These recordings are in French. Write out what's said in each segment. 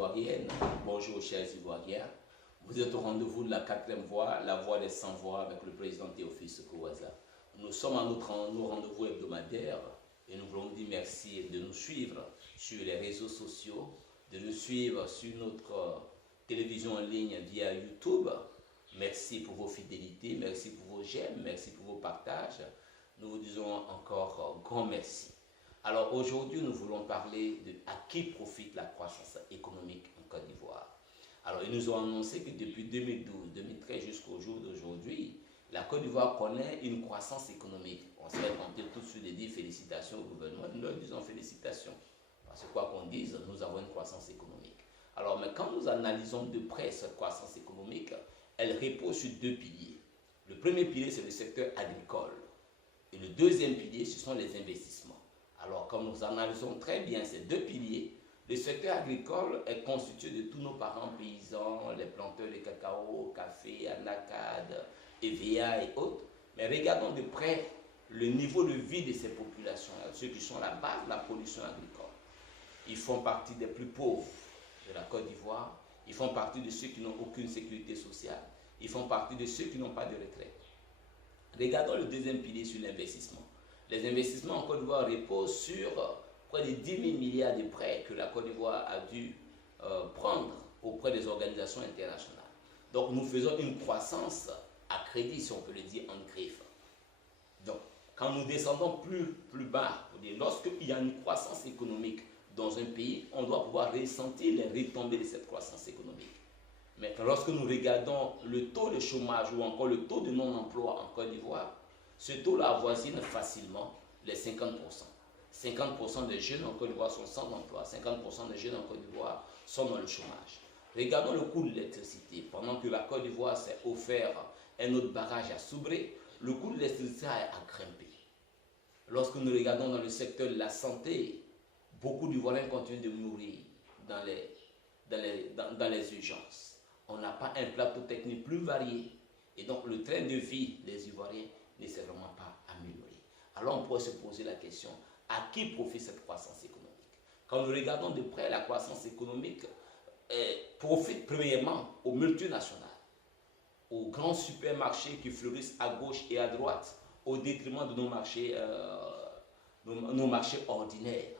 ivoirienne, bonjour chers Ivoiriens. Vous êtes au rendez-vous de la quatrième voie, la voie des 100 voix avec le président Théophile Kouaza. Nous sommes à nos rendez-vous hebdomadaires et nous voulons dire merci de nous suivre sur les réseaux sociaux, de nous suivre sur notre télévision en ligne via YouTube. Merci pour vos fidélités, merci pour vos j'aime, merci pour vos partages. Nous vous disons encore grand merci. Alors aujourd'hui, nous voulons parler de à qui profite la croissance économique en Côte d'Ivoire. Alors ils nous ont annoncé que depuis 2012-2013 jusqu'au jour d'aujourd'hui, la Côte d'Ivoire connaît une croissance économique. On serait tenté tout de suite de dire félicitations au gouvernement, nous leur disons félicitations. Parce que quoi qu'on dise, nous avons une croissance économique. Alors mais quand nous analysons de près cette croissance économique, elle repose sur deux piliers. Le premier pilier, c'est le secteur agricole. Et le deuxième pilier, ce sont les investissements. Alors, comme nous analysons très bien ces deux piliers, le secteur agricole est constitué de tous nos parents paysans, les planteurs de cacao, café, anacarde, EVA et autres. Mais regardons de près le niveau de vie de ces populations, ceux qui sont la base de la production agricole. Ils font partie des plus pauvres de la Côte d'Ivoire. Ils font partie de ceux qui n'ont aucune sécurité sociale. Ils font partie de ceux qui n'ont pas de retraite. Regardons le deuxième pilier sur l'investissement. Les investissements en Côte d'Ivoire reposent sur près de 10 000 milliards de prêts que la Côte d'Ivoire a dû prendre auprès des organisations internationales. Donc nous faisons une croissance à crédit, si on peut le dire, en griffe. Donc quand nous descendons plus bas, lorsqu'il y a une croissance économique dans un pays, on doit pouvoir ressentir les retombées de cette croissance économique. Mais lorsque nous regardons le taux de chômage ou encore le taux de non-emploi en Côte d'Ivoire, ce taux-là avoisine facilement les 50%. 50% des jeunes en Côte d'Ivoire sont sans emploi, 50% des jeunes en Côte d'Ivoire sont dans le chômage. Regardons le coût de l'électricité. Pendant que la Côte d'Ivoire s'est offert un autre barrage à Soubré, le coût de l'électricité a grimpé. Lorsque nous regardons dans le secteur de la santé, beaucoup d'Ivoiriens continuent de mourir dans les urgences. On n'a pas un plateau technique plus varié. Et donc le train de vie des Ivoiriens ne s'est vraiment pas amélioré. Alors on pourrait se poser la question, à qui profite cette croissance économique? Quand nous regardons de près, la croissance économique profite premièrement aux multinationales, aux grands supermarchés qui fleurissent à gauche et à droite, au détriment de nos marchés ordinaires.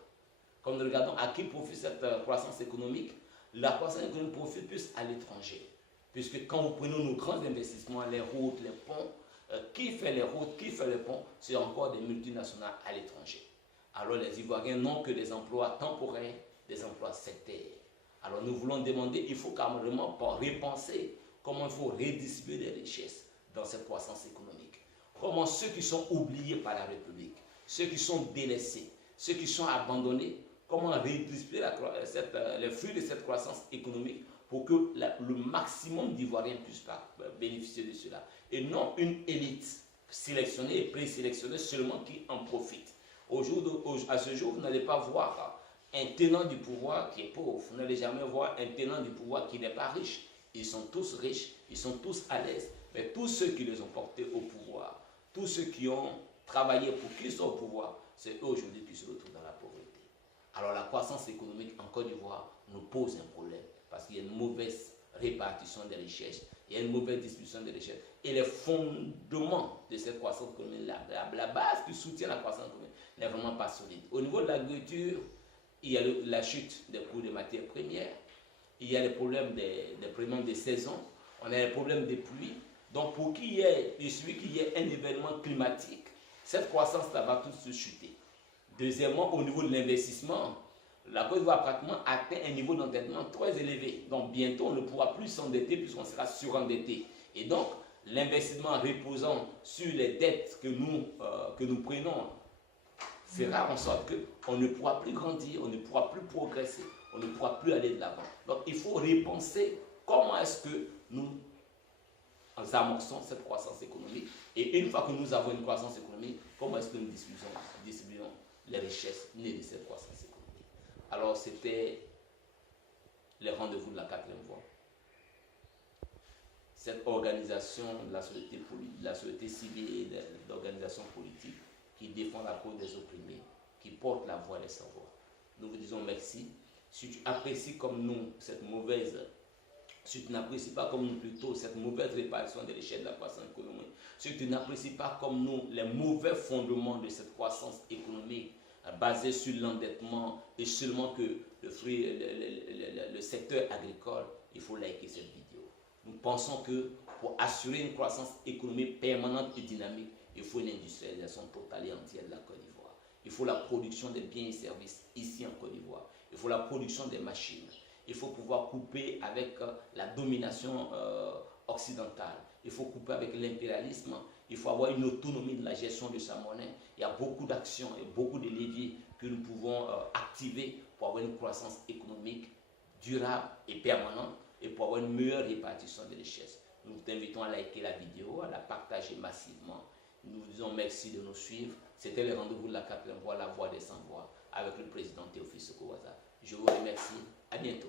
Quand nous regardons à qui profite cette croissance économique, la croissance économique profite plus à l'étranger. Puisque quand nous prenons nos grands investissements, les routes, les ponts, qui fait les routes, qui fait les ponts, c'est encore des multinationales à l'étranger. Alors les Ivoiriens n'ont que des emplois temporaires, des emplois sectaires. Alors nous voulons demander, il faut carrément repenser comment il faut redistribuer les richesses dans cette croissance économique. Comment ceux qui sont oubliés par la République, ceux qui sont délaissés, ceux qui sont abandonnés, comment redistribuer les fruits de cette croissance économique pour que le maximum d'Ivoiriens puissent bénéficier de cela. Et non une élite sélectionnée et présélectionnée seulement qui en profite. À ce jour, vous n'allez pas voir un tenant du pouvoir qui est pauvre. Vous n'allez jamais voir un tenant du pouvoir qui n'est pas riche. Ils sont tous riches, ils sont tous à l'aise. Mais tous ceux qui les ont portés au pouvoir, tous ceux qui ont travaillé pour qu'ils soient au pouvoir, c'est eux aujourd'hui qui se retrouvent dans la pauvreté. Alors la croissance économique en Côte d'Ivoire nous pose un problème parce qu'il y a une mauvaise répartition des richesses, il y a une mauvaise distribution des richesses. Et les fondements de cette croissance économique, la base qui soutient la croissance économique n'est vraiment pas solide. Au niveau de l'agriculture, il y a la chute des coûts des matières premières, il y a les problèmes des saisons, on a les problèmes des pluies. Donc pour qu'il y ait un événement climatique, cette croissance-là va tout de suite chuter. Deuxièmement, au niveau de l'investissement, la Côte d'Ivoire a pratiquement atteint un niveau d'endettement très élevé. Donc bientôt, on ne pourra plus s'endetter puisqu'on sera surendetté. Et donc, l'investissement reposant sur les dettes que nous prenons fera en sorte qu'on ne pourra plus grandir, on ne pourra plus progresser, on ne pourra plus aller de l'avant. Donc il faut repenser comment est-ce que nous amorçons cette croissance économique. Et une fois que nous avons une croissance économique, comment est-ce que nous distribuons les richesses nées de cette croissance économique. Alors c'était les rendez-vous de la quatrième voie. Cette organisation de la société civile et d'organisations politiques qui défend la cause des opprimés, qui porte la voix des sans-voix. Nous vous disons merci Si tu apprécies comme nous cette mauvaise, si tu n'apprécies pas comme nous plutôt cette mauvaise répartition de l'échelle de la croissance économique, si tu n'apprécies pas comme nous les mauvais fondements de cette croissance économique basée sur l'endettement et seulement que le secteur agricole, il faut liker cette vidéo. Nous pensons que pour assurer une croissance économique permanente et dynamique, il faut une industrialisation totale et entière de la Côte d'Ivoire. Il faut la production des biens et services ici en Côte d'Ivoire. Il faut la production des machines. Il faut pouvoir couper avec la domination occidentale. Il faut couper avec l'impérialisme. Il faut avoir une autonomie de la gestion de sa monnaie. Il y a beaucoup d'actions et beaucoup de leviers que nous pouvons activer pour avoir une croissance économique durable et permanente et pour avoir une meilleure répartition de richesses. Nous t'invitons à liker la vidéo, à la partager massivement. Nous vous disons merci de nous suivre. C'était le rendez-vous de la 4e voie, la voie des sans voix, avec le président Théophile Sekowaza. Je vous remercie. À bientôt.